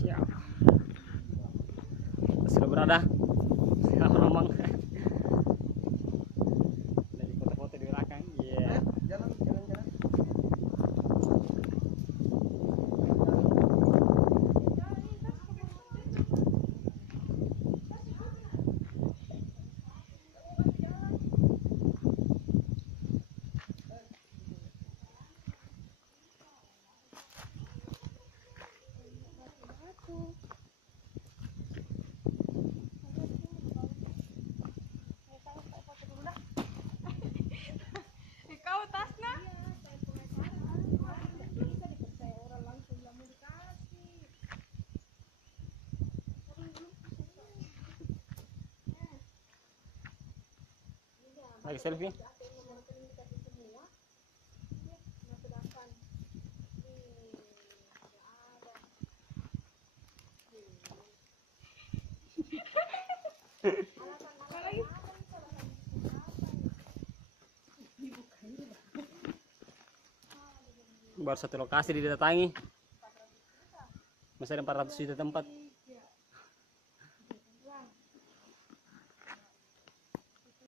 Siap. Kita sudah berada. Siapa ngomong? Lagi foto-foto di belakang. Iya. Jalan, jalan, jalan. Kau tasnya? Lagi selfie. Baru satu lokasi didatangi. Masih ada 400 juta tempat.